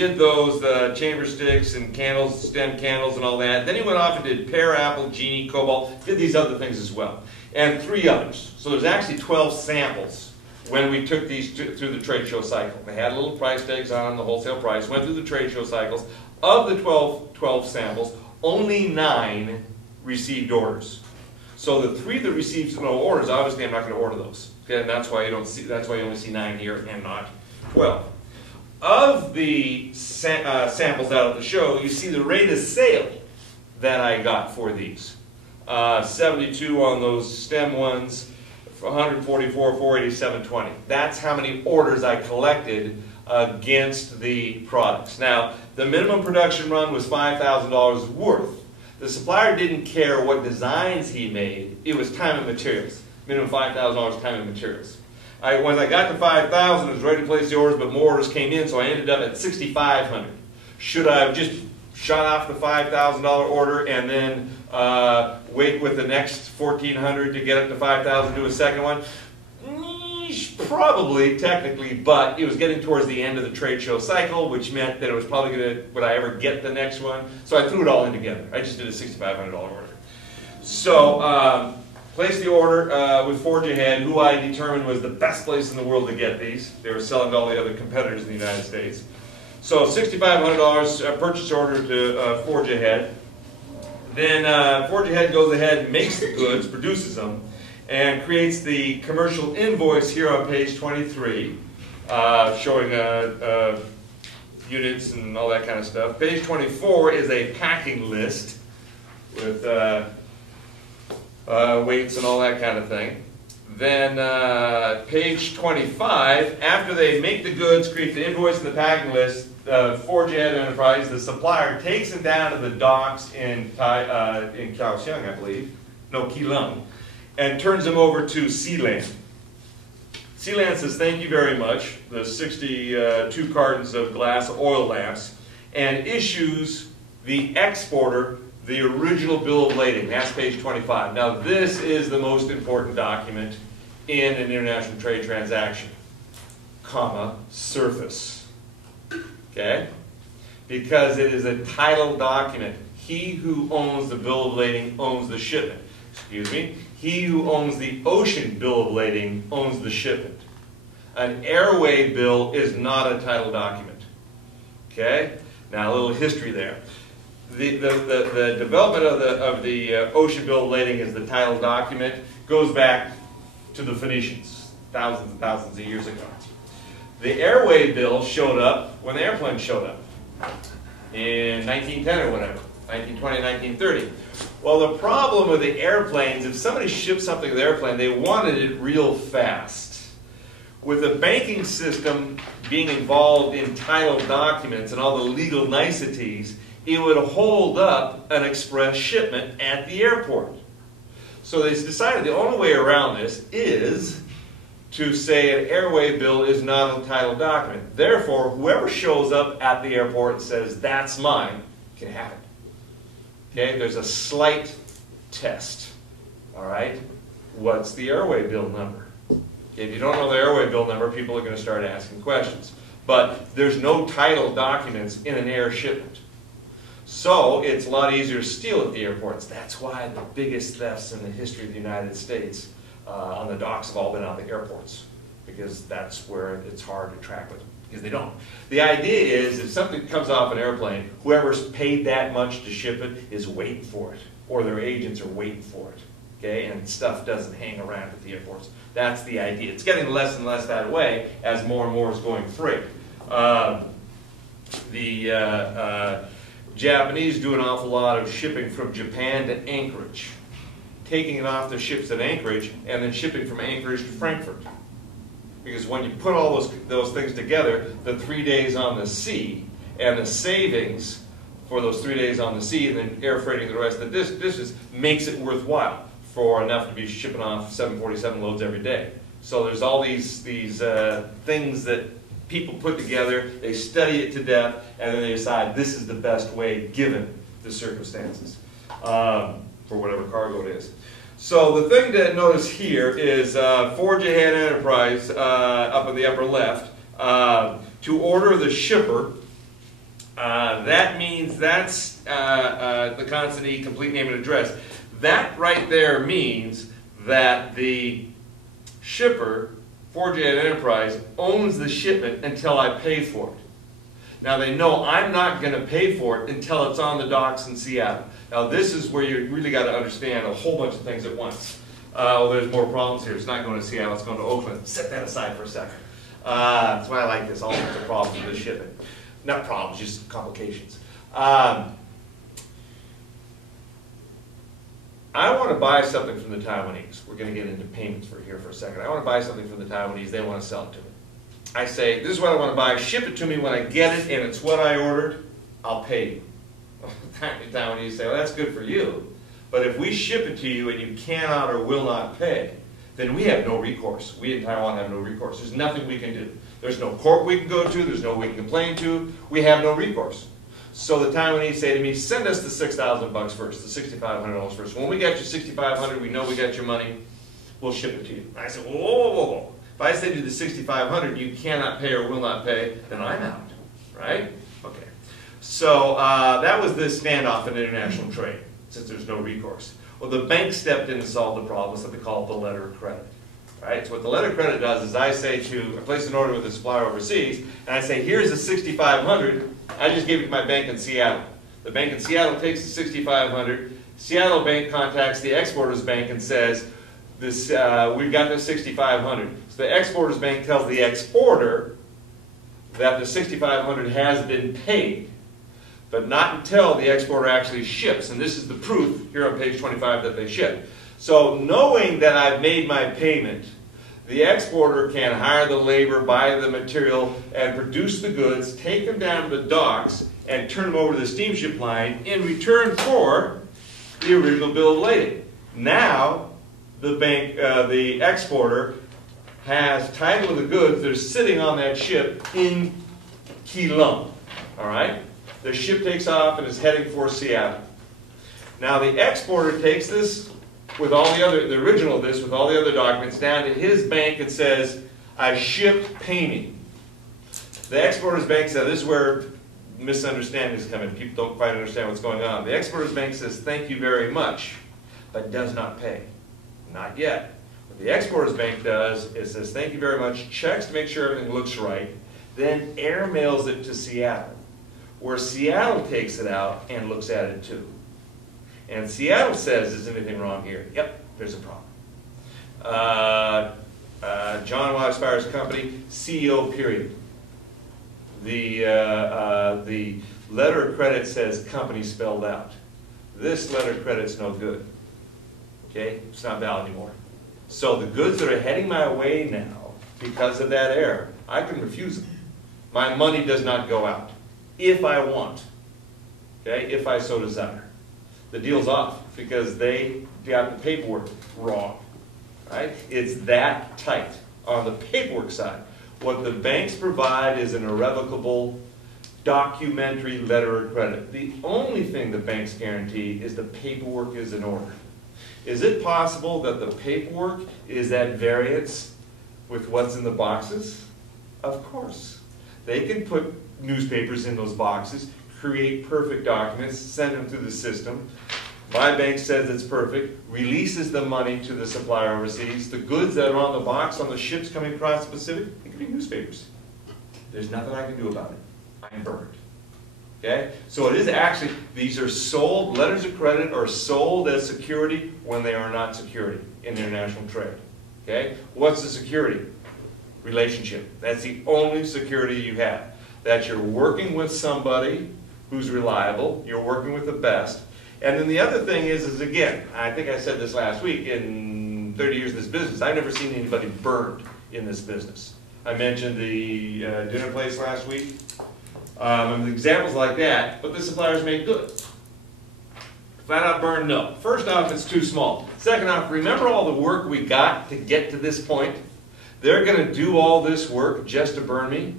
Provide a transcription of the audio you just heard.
did those chamber sticks and candles, stem candles and all that. Then he went off and did pear, apple, genie, cobalt, did these other things as well. And 3 others. So there's actually 12 samples when we took these through the trade show cycle. They had little price tags on the wholesale price, went through the trade show cycles. Of the 12 samples, only 9 received orders. So the 3 that received no orders, obviously I'm not going to order those. Okay, and that's why you only see 9 here and not 12. Of the samples out of the show, you see the rate of sale that I got for these. 72 on those stem ones, 144, 487, 20. That's how many orders I collected against the products. Now, the minimum production run was $5,000 worth. The supplier didn't care what designs he made. It was time and materials. Minimum $5,000 time and materials. When I got to 5,000, I was ready to place the orders, but more orders came in, so I ended up at 6,500. Should I have just shot off the $5,000 order and then wait with the next 1,400 to get up to 5,000, do a second one? Probably, technically, but it was getting towards the end of the trade show cycle, which meant that it was probably going to, would I ever get the next one? So I threw it all in together. I just did a $6,500 order. So, placed the order with Forge Ahead, who I determined was the best place in the world to get these. They were selling to all the other competitors in the United States. So $6,500 purchase order to Forge Ahead. Then Forge Ahead goes ahead, makes the goods, produces them, and creates the commercial invoice here on page 23, showing units and all that kind of stuff. Page 24 is a packing list with weights and all that kind of thing. Then page 25, after they make the goods, create the invoice and the packing list, Forge Ahead Enterprise, the supplier, takes them down to the docks in Kaohsiung, I believe, no, Keelung, and turns them over to Sealand. Sealand says, thank you very much, the 62 cartons of glass oil lamps, and issues the exporter the original bill of lading. That's page 25. Now this is the most important document in an international trade transaction, comma, surface. Okay? Because it is a title document. He who owns the bill of lading owns the shipment. Excuse me. He who owns the ocean bill of lading owns the shipment. An airway bill is not a title document. Okay? Now a little history there. The development of the ocean bill of lading as the title document goes back to the Phoenicians, thousands and thousands of years ago. The airway bill showed up when the airplane showed up in 1910 or whatever, 1920, 1930. Well, the problem with the airplanes, if somebody shipped something with the airplane, they wanted it real fast. With the banking system being involved in title documents and all the legal niceties, it would hold up an express shipment at the airport. So they decided the only way around this is to say an airway bill is not a title document. Therefore, whoever shows up at the airport and says, that's mine, can have it. Okay, there's a slight test. All right, what's the airway bill number? Okay, if you don't know the airway bill number, people are going to start asking questions. But there's no title documents in an air shipment. So it's a lot easier to steal at the airports. That's why the biggest thefts in the history of the United States on the docks have all been out the airports, because that's where it's hard to track with them, because they don't. The idea is if something comes off an airplane, whoever's paid that much to ship it is waiting for it, or their agents are waiting for it, okay? And stuff doesn't hang around at the airports. That's the idea. It's getting less and less that way as more and more is going free. Japanese do an awful lot of shipping from Japan to Anchorage, taking it off their ships at Anchorage and then shipping from Anchorage to Frankfurt. Because when you put all those things together, the 3 days on the sea and the savings for those 3 days on the sea and then air freighting the rest of the distance makes it worthwhile for enough to be shipping off 747 loads every day. So there's all these things that people put together, they study it to death, and then they decide this is the best way given the circumstances for whatever cargo it is. So the thing to notice here is Forge Ahead Enterprise up in the upper left to order the shipper That means that's the consignee complete name and address. That right there means that the shipper, 4J Enterprise, owns the shipment until I pay for it. Now they know I'm not going to pay for it until it's on the docks in Seattle. Now this is where you really got to understand a whole bunch of things at once. Well, there's more problems here. It's not going to Seattle, it's going to Oakland. Set that aside for a second. That's why I like this, all sorts of problems with this shipping. Not problems, just complications. I want to buy something from the Taiwanese. We're going to get into payments for a second. I want to buy something from the Taiwanese. They want to sell it to me. I say, this is what I want to buy. Ship it to me when I get it, and it's what I ordered. I'll pay you. The Taiwanese say, well, that's good for you. But if we ship it to you and you cannot or will not pay, then we have no recourse. We in Taiwan have no recourse. There's nothing we can do. There's no court we can go to. There's no way we can complain to. We have no recourse. So the Taiwanese say to me, send us the $6,000 first, the $6,500 first. When we get you $6,500, we know we got your money, we'll ship it to you. I said, whoa, whoa, whoa, whoa. If I send you the $6,500, you cannot pay or will not pay, then I'm out, right? Okay. So that was the standoff in international trade, since there's no recourse. Well, the bank stepped in and solved the problem. It's what they call the letter of credit. Right? So what the letter of credit does is I place an order with a supplier overseas, and I say, here's the $6,500. I just gave it to my bank in Seattle. The bank in Seattle takes the $6,500. Seattle bank contacts the exporter's bank and says, we've got the $6,500. So the exporter's bank tells the exporter that the $6,500 has been paid, but not until the exporter actually ships. And this is the proof here on page 25 that they ship. So knowing that I've made my payment, the exporter can hire the labor, buy the material, and produce the goods, take them down to the docks, and turn them over to the steamship line in return for the original bill of lading. Now, the exporter has title of the goods that are sitting on that ship in Keelung. All right? The ship takes off and is heading for Seattle. Now, the exporter takes this with all the original of this, with all the other documents, down to his bank and says, I shipped, pay me. The exporter's bank says, this is where misunderstandings come in. People don't quite understand what's going on. The exporter's bank says, thank you very much, but does not pay. Not yet. What the exporter's bank does is says, thank you very much, checks to make sure everything looks right, then airmails it to Seattle, where Seattle takes it out and looks at it too. And Seattle says, is anything wrong here? Yep, there's a problem. John Watt Spires Company, CEO, period. The letter of credit says company spelled out. This letter of credit's no good. Okay, it's not valid anymore. So the goods that are heading my way now, because of that error, I can refuse them. My money does not go out, if I want. Okay, if I so desire. The deal's off because they got the paperwork wrong. Right? It's that tight on the paperwork side. What the banks provide is an irrevocable documentary letter of credit. The only thing the banks guarantee is the paperwork is in order. Is it possible that the paperwork is at variance with what's in the boxes? Of course. They can put newspapers in those boxes, create perfect documents, send them through the system. My bank says it's perfect, releases the money to the supplier overseas. The goods that are on the box on the ships coming across the Pacific, they could be newspapers. There's nothing I can do about it. I'm burned. Okay? So it is actually, these are sold, letters of credit are sold as security when they are not security in international trade. Okay? What's the security? Relationship. That's the only security you have. That you're working with somebody who's reliable, you're working with the best. And then the other thing is again, I think I said this last week, in 30 years of this business, I've never seen anybody burned in this business. I mentioned the dinner place last week. Examples like that, but the suppliers make good. Flat out burn, no. First off, it's too small. Second off, remember all the work we got to get to this point? They're going to do all this work just to burn me?